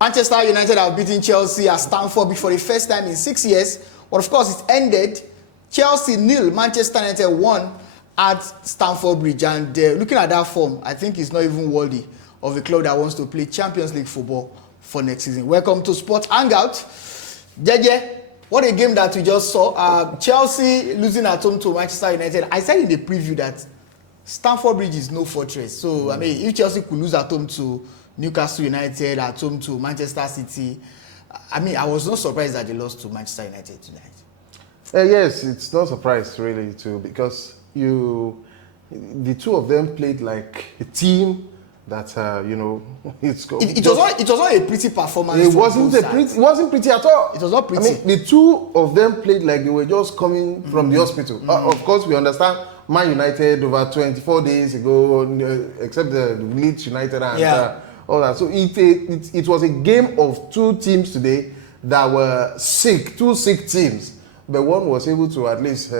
Manchester United have beaten Chelsea at Stamford Bridge for the first time in 6 years. But of course, it ended Chelsea 0, Manchester United 1 at Stamford Bridge. And looking at that form, I think it's not even worthy of a club that wants to play Champions League football for next season. Welcome to Sport Hangout. Jeje, what a game that we just saw. Chelsea losing at home to Manchester United. I said in the preview that Stamford Bridge is no fortress. So, I mean, if Chelsea could lose at home to Newcastle United, at home to Manchester City, I mean, I was not surprised that they lost to Manchester United tonight. Yes, it's not surprised really too, because the two of them played like a team that it was not a pretty performance. It wasn't pretty at all. It was not pretty. I mean, the two of them played like they were just coming from the hospital. Of course, we understand Man United over 24 days ago, except the Leeds United and all that. So it was a game of two teams today that were sick, two sick teams. But one was able to at least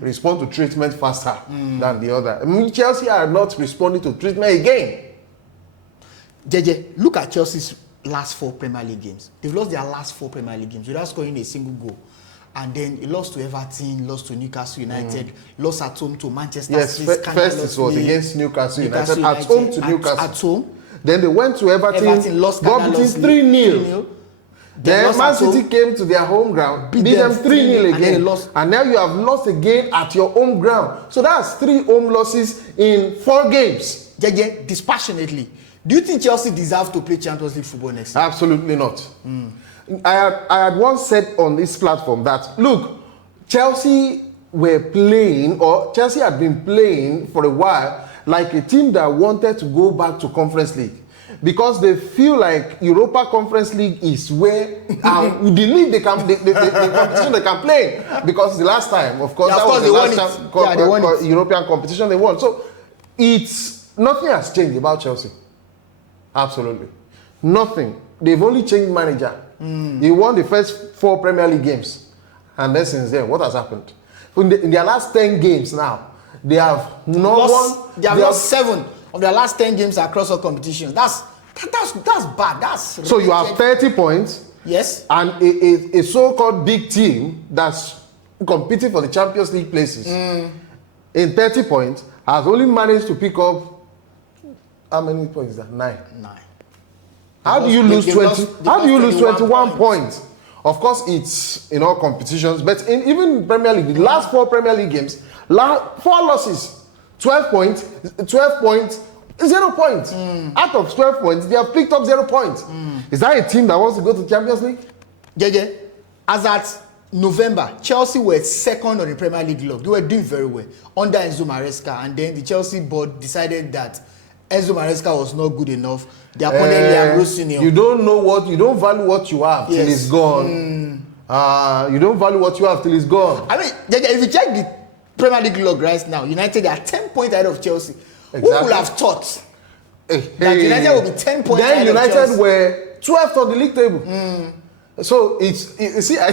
respond to treatment faster than the other. I mean, Chelsea are not responding to treatment again. JJ, look at Chelsea's last 4 Premier League games. They've lost their last 4 Premier League games without scoring a single goal. And then he lost to Everton, lost to Newcastle United, lost at home to Manchester City. Yes, first it was against Newcastle United, at home to Newcastle. At home. Then they went to Everton lost got beaten 3-0. Then Man City came to their home ground, beat them 3-0 again. And now you have lost again at your home ground. So that's 3 home losses in 4 games. JJ, dispassionately, do you think Chelsea deserves to play Champions League football next year? Absolutely not. I had once said on this platform that, look, Chelsea had been playing for a while like a team that wanted to go back to Conference League, because they feel like Europa Conference League is where the league the competition they can play, because the last time, of course, they won European competition they won. So nothing has changed about Chelsea. Absolutely nothing. They've only changed manager. He won the first 4 Premier League games, and then since then, what has happened? In their last 10 games now, they have lost 7 of their last 10 games across all competitions. That's bad. So you have 30 points. Yes. And a so-called big team that's competing for the Champions League places in 30 points has only managed to pick up, how many points is that? 9. How do you lose 21 points? Of course, it's in all competitions, but even Premier League, the last 4 Premier League games, 4 losses, 12 points, 0 points. Out of 12 points, they have picked up 0 points. Is that a team that wants to go to the Champions League? JJ, as at November, Chelsea were second on the Premier League log. They were doing very well under Enzo Maresca, and then the Chelsea board decided that Enzo Maresca was not good enough. Their opponent, Liam Rossinier. You don't value what you have till it's gone. You don't value what you have till it's gone. I mean, if you check the Premier League log right now, United are 10 points ahead of Chelsea. Exactly. Who would have thought that United will be 10 points ahead of Chelsea? Then United were 12th on the league table. So it's a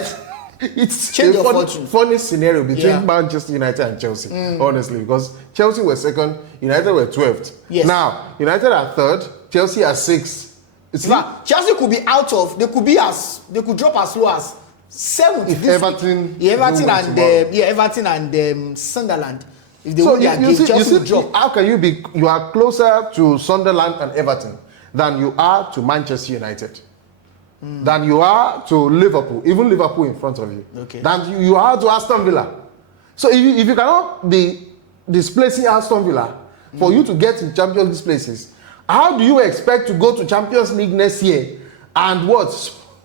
funny scenario between Manchester United and Chelsea, honestly, because Chelsea were second, United were 12th. Yes. Now, United are 3rd, Chelsea are 6th. Chelsea could be they could drop as low as 7th. If Everton and Sunderland. If they win their game, Chelsea will drop. How can you are closer to Sunderland and Everton than you are to Manchester United, than you are to Liverpool, even Liverpool in front of you, than you are to Aston Villa. So if you cannot be displacing Aston Villa for you to get to Champions League places, how do you expect to go to Champions League next year and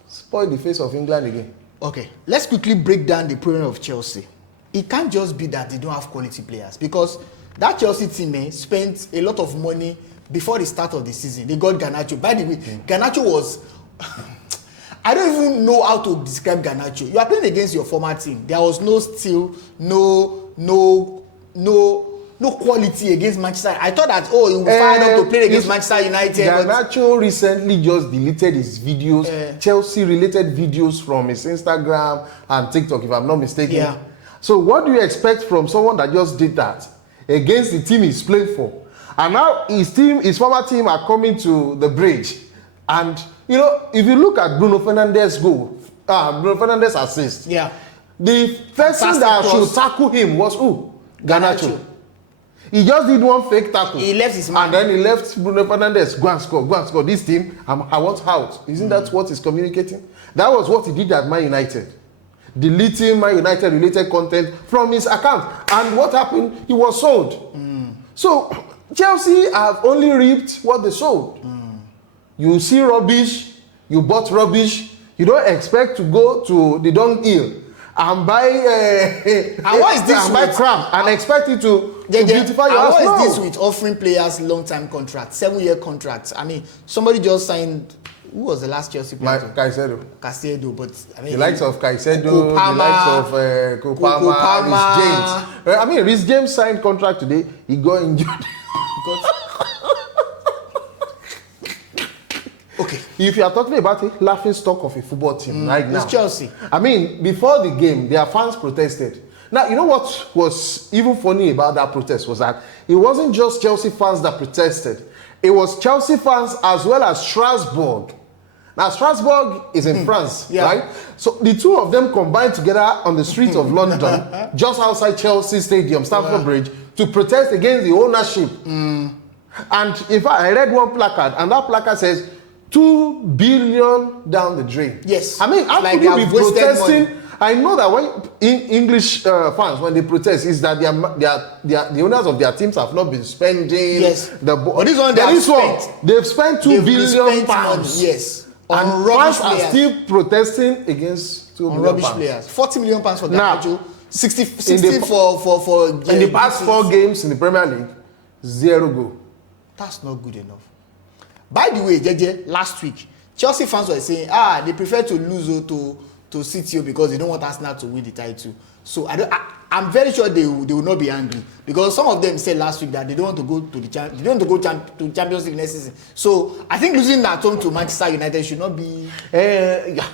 spoil the face of England again? Okay, let's quickly break down the problem of Chelsea. It can't just be that they don't have quality players, because that Chelsea team spent a lot of money before the start of the season. They got Garnacho. By the way, Garnacho was I don't even know how to describe Garnacho. You are playing against your former team. There was no steal, no quality against Manchester. I thought that he would find up to play against Manchester United. Garnacho recently just deleted his videos, Chelsea-related videos from his Instagram and TikTok, if I'm not mistaken. Yeah. So what do you expect from someone that just did that against the team he's playing for? And now his former team are coming to the bridge. And, you know, if you look at Bruno Fernandes' goal, Bruno Fernandes' assist, yeah, the person that should tackle him was who? Garnacho. He just did one fake tackle. He left his man. And then he left Bruno Fernandes. Go and score, go and score. This team, I want out. Isn't that what he's communicating? That was what he did at Man United. Deleting Man United related content from his account. And what happened? He was sold. So, Chelsea have only reaped what they sowed. You see rubbish, you bought rubbish, you don't expect to go to the dunghill and buy crap and expect it to beautify your house. What is this with offering players long-term contracts, 7-year contracts? I mean, somebody just signed. Who was the last Chelsea player? Caicedo, but I mean, the likes of Caicedo, the likes of Kopama, Rhys James. I mean, Rhys James signed contract today. He got injured. Okay. If you are talking about a laughing stock of a football team right now, it's Chelsea. I mean, before the game, their fans protested. Now, you know what was even funny about that protest was that it wasn't just Chelsea fans that protested. It was Chelsea fans as well as Strasbourg. Now, Strasbourg is in France, right? So the two of them combined together on the streets of London, just outside Chelsea Stadium, Stamford Bridge, to protest against the ownership. And in fact, I read one placard, and that placard says, 2 billion down the drain. Yes. I mean, how could you be protesting? Money. I know that when English fans, when they protest, is that the owners of their teams have not been spending. Yes. But this one, they've spent 2 billion pounds. Yes. And fans are still protesting against 2 billion rubbish pounds. Players. 40 million pounds for Garnacho. 60 for in the past 4 games in the Premier League, 0 goal. That's not good enough. By the way, JJ, last week, Chelsea fans were saying, they prefer to lose to CTO because they don't want Arsenal to win the title. So I'm very sure they will not be angry because some of them said last week that they don't want to go to to Champions League next season. So I think losing at home to Manchester United should not be.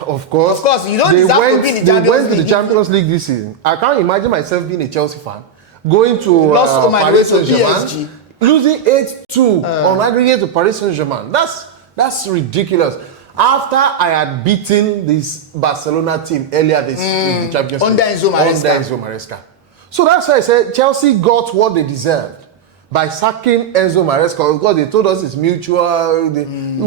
Of course, you don't deserve to be in the Champions League. They went to the Champions League this season. I can't imagine myself being a Chelsea fan going to Paris Saint-Germain. Losing 8-2 on aggregate to Paris Saint-Germain. That's ridiculous. After I had beaten this Barcelona team earlier this in the Champions League. Under Enzo Maresca. So that's why I said Chelsea got what they deserved by sacking Enzo Maresca because they told us it's mutual.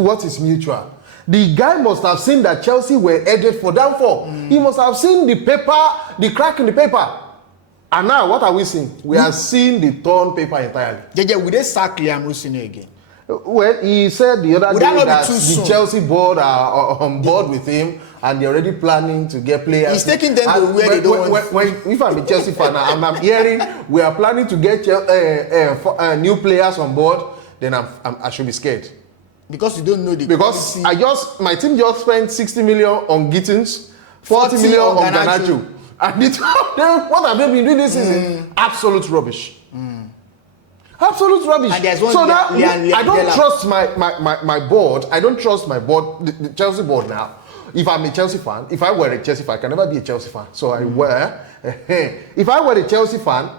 What is mutual? The guy must have seen that Chelsea were headed for downfall. He must have seen the crack in the paper. And now, what are we seeing? We are seeing the torn paper entirely. JJ, will they sack Liam Rossini again? Well, he said the other day that the Chelsea board are on board with him and they're already planning to get players. He's taking them to where they don't want. If I'm a Chelsea fan, I'm hearing we are planning to get new players on board, then I should be scared. Because you don't know the Because quality. My team just spent 60 million on Gittins, 40 million on Garnacho. And the two of them, what have they been doing this season? Absolute rubbish. Absolute rubbish. And there's one so now I don't trust my board. I don't trust my board, the Chelsea board now. If I'm a Chelsea fan, if I were a Chelsea fan, I can never be a Chelsea fan. So I were. If I were a Chelsea fan,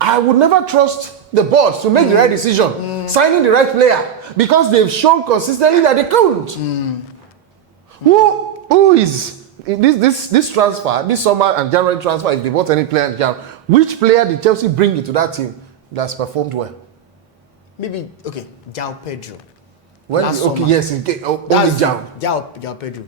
I would never trust the board to make the right decision, signing the right player, because they've shown consistently that they can't. Who is this transfer, this summer and January transfer, if they bought any player in January, which player did Chelsea bring into that team that's performed well? Maybe, João Pedro. Yes, only João Pedro.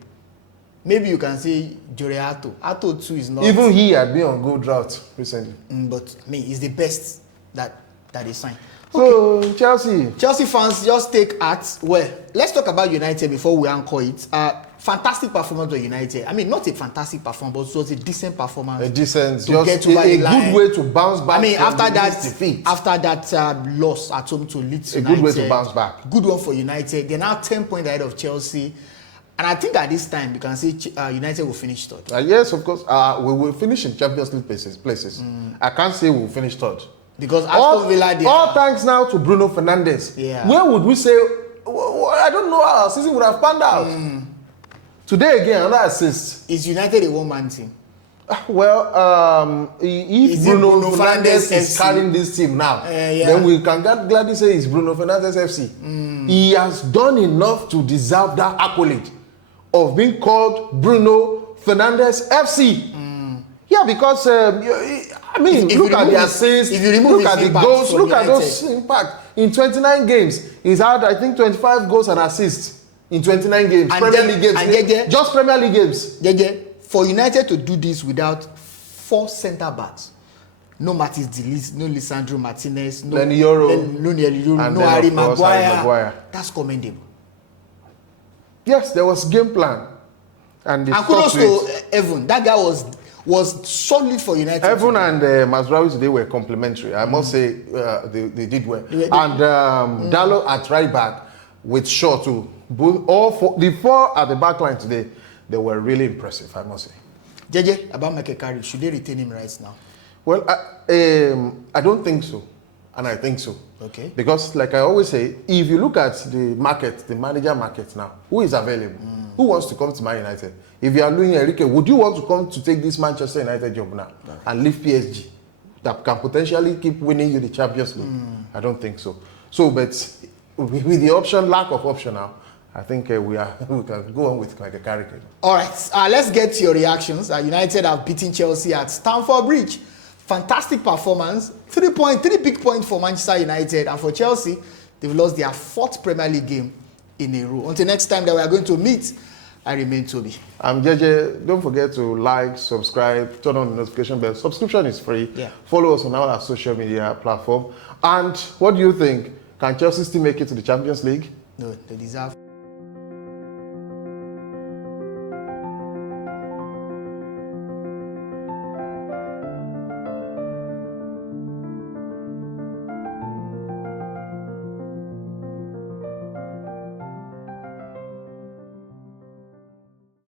Maybe you can say Jorge Ato. Ato too is not. Even he had been on good drought recently. But he's the best that they signed. So Chelsea fans, just take heart. Well, let's talk about United before we anchor it. Fantastic performance of United. I mean, not a fantastic performance, but it was a decent performance. A good way to bounce back. I mean, after that loss at home to Leeds United. A good way to bounce back. Good one for United. They're now 10 points ahead of Chelsea. And I think at this time, you can say United will finish third. Yes, of course. We will finish in Champions League places. I can't say we'll finish third. Because Aston Villa... All thanks now to Bruno Fernandes. Yeah. Where would we say... I don't know how our season would have panned out. Today again, another assist. Is United a one-man team? Well, if Is it Bruno Bruno Fernandes Fernandes is FC? carrying this team now, Yeah. then we can gladly say it's Bruno Fernandes FC. He has done enough to deserve that accolade of being called Bruno Fernandes FC. Yeah, because I mean, If look you at remove the his- assists, if you remove look his at the impact goals, from look at United. those impact. In 29 games, he's had, I think, 25 goals and assists in 29 games. And Premier then- League games. and then- Just Premier League games. For United to do this without 4 centre backs, no Martins Delis, no Lisandro Martinez, no Lenny Yoro, no Lenny Yoro, and no then, Harry of course, Harry Maguire. Maguire. That's commendable. Yes, there was game plan. And they And kudos stuck to it. to Evan. That guy was solid for United. Evan and Mazraoui today were complimentary. I must say they did well. And Dallo at right back with Shaw too. The four at the back line today, they were really impressive, I must say. JJ, about Michael Carrick, should they retain him right now? Well, I don't think so. And I think so. Okay. Because like I always say, if you look at the market, the manager market now, who is available? Who wants to come to Man United? If you are Luis Enrique, would you want to come to take this Manchester United job now and leave PSG that can potentially keep winning you the Champions League? I don't think so. So, but with the option, lack of option now, I think we can go on with Michael Carrick. All right, let's get to your reactions. United have beaten Chelsea at Stamford Bridge. Fantastic performance. 3 big points for Manchester United, and for Chelsea, they've lost their 4th Premier League game in a row. Until next time that we are going to meet, I remain Toby. I'm JJ. Don't forget to like, subscribe, turn on the notification bell. Subscription is free. Yeah. Follow us on all our social media platform. And what do you think? Can Chelsea still make it to the Champions League? No, they deserve.